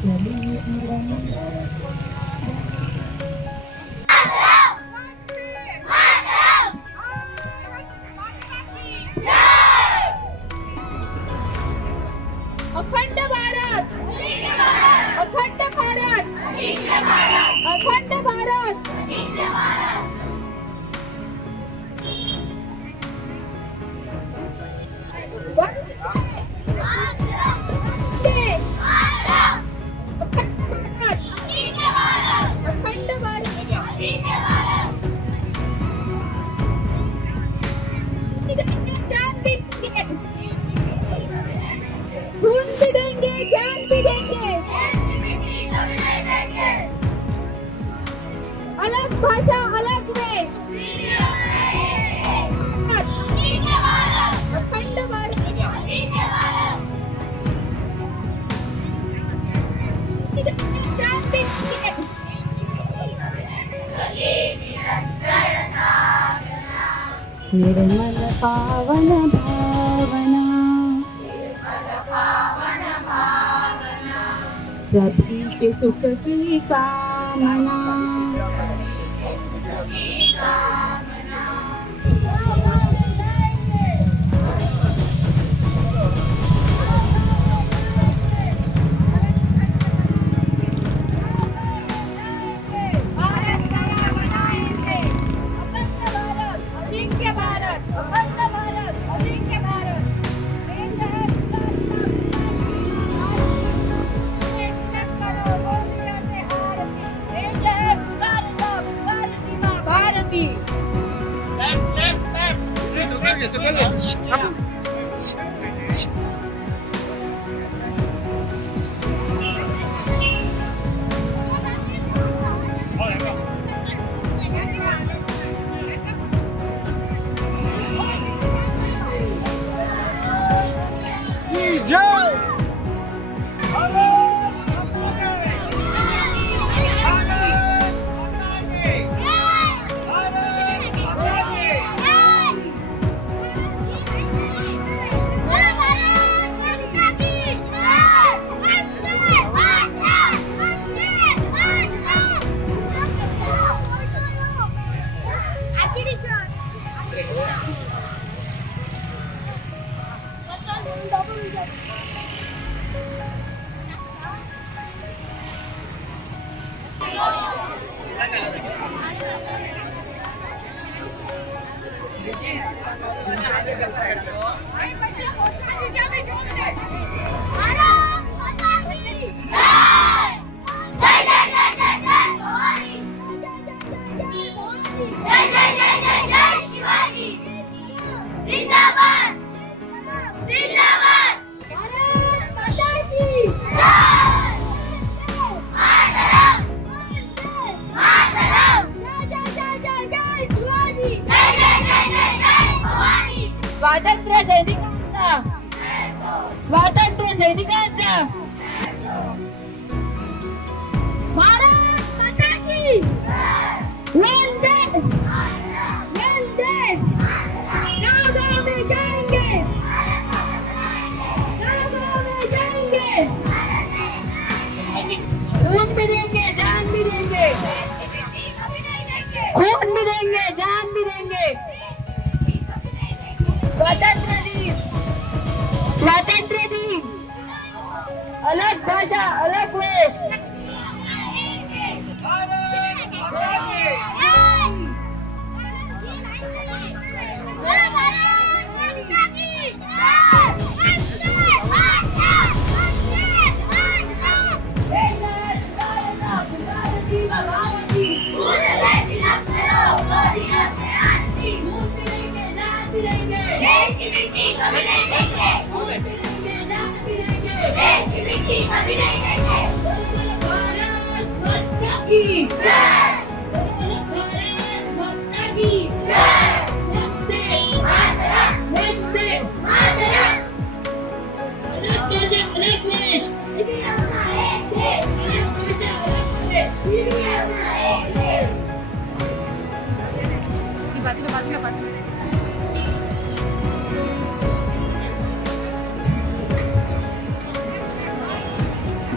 अखंड भारत, अखंड भारत, अखंड भारत। खून भी देंगे, जान भी देंगे। अलग भाषा, अलग वेश। अखंड भारत, जान भी देंगे। निर्मल पावन भावना, सभी के सुख की कामना। स्वातंत्र्य सैनिकांचा, स्वातंत्र्य सैनिकांचा। भारत माता की वंदे, वंदे। गाँव-गाँव में जाएंगे, गाँव-गाँव में जाएंगे। खून भी देंगे, जान भी देंगे। खून भी देंगे, जान भी देंगे। स्वातंत्र्य दिन, स्वातंत्र्य दिन। अलग भाषा, अलग वेश।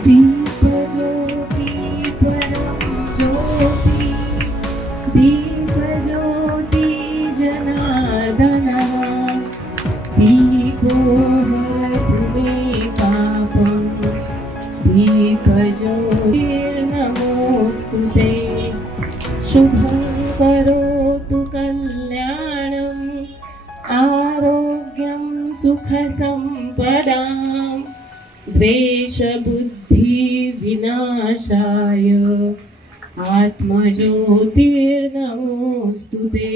दीप दीपज्योति जनार्दनः दीपोऽहतु मे पापम् दीपज्योतिर्नमोऽस्तु ते शुभं करोतु कल्याणम् आरोग्यं सुखसम्पदां द्वेषबुद्धिविनाशाय आत्मज्योतिर्नमोऽस्तु ते।